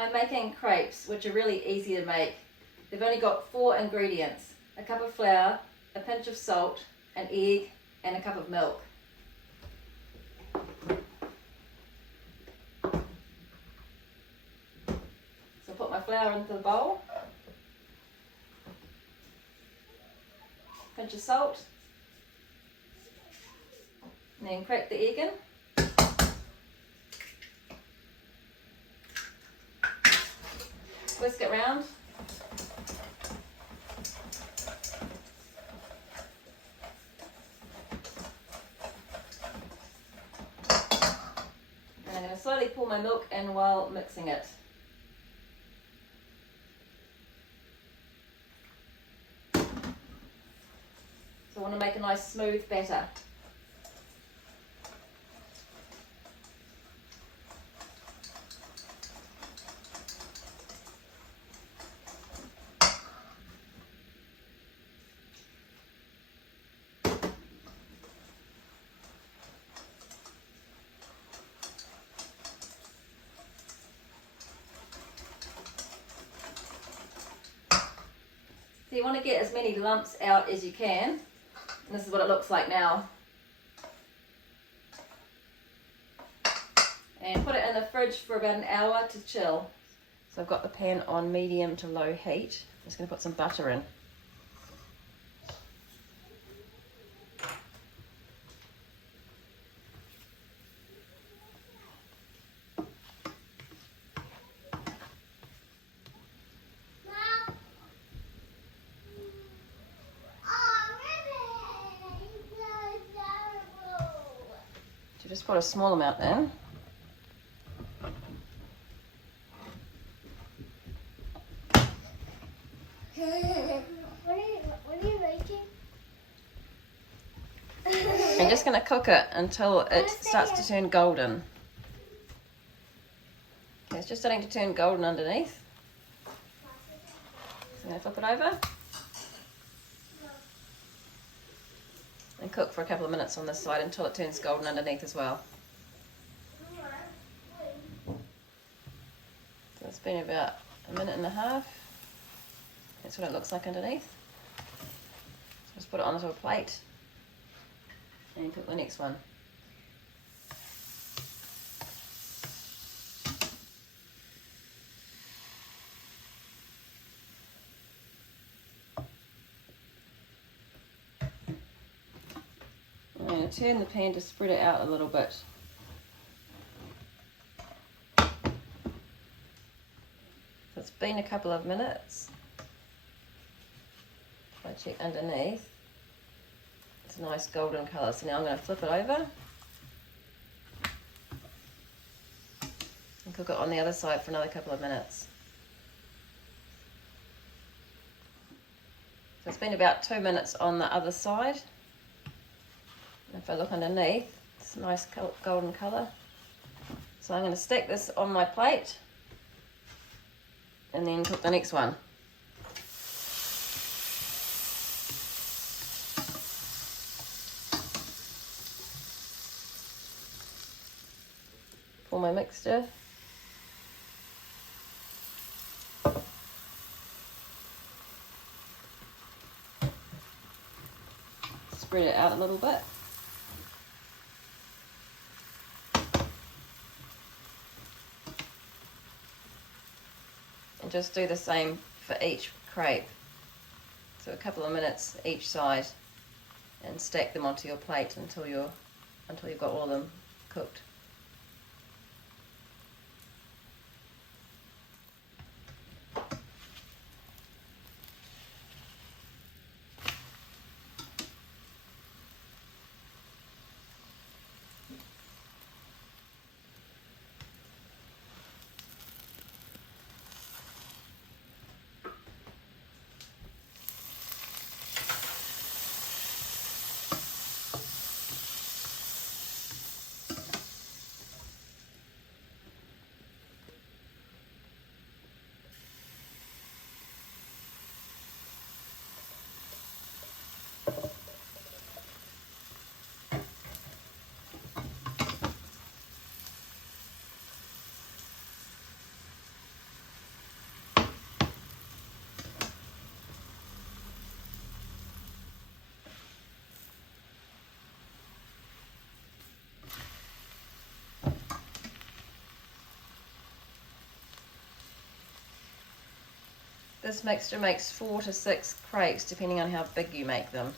I'm making crepes, which are really easy to make. They've only got 4 ingredients: a cup of flour, a pinch of salt, an egg, and a cup of milk. So put my flour into the bowl, pinch of salt, and then crack the egg in. Whisk it round. And I'm going to slowly pour my milk in while mixing it. So I want to make a nice smooth batter. So you want to get as many lumps out as you can. And this is what it looks like now. And put it in the fridge for about an hour to chill. So I've got the pan on medium to low heat. I'm just going to put some butter in. Just put a small amount in. What are you making? I'm just going to cook it until it starts to turn golden. Okay, it's just starting to turn golden underneath. So I'm going to flip it over. And cook for a couple of minutes on this side until it turns golden underneath as well. So it's been about a minute and a half. That's what it looks like underneath. So just put it onto a plate and cook the next one. I'm going to turn the pan to spread it out a little bit. So it's been a couple of minutes. If I check underneath, it's a nice golden colour. So now I'm going to flip it over and cook it on the other side for another couple of minutes. So it's been about 2 minutes on the other side. If I look underneath, it's a nice golden colour. So I'm going to stack this on my plate and then cook the next one. Pour my mixture. Spread it out a little bit. And just do the same for each crepe. So a couple of minutes each side and stack them onto your plate until you've got all of them cooked. This mixture makes 4 to 6 crepes depending on how big you make them.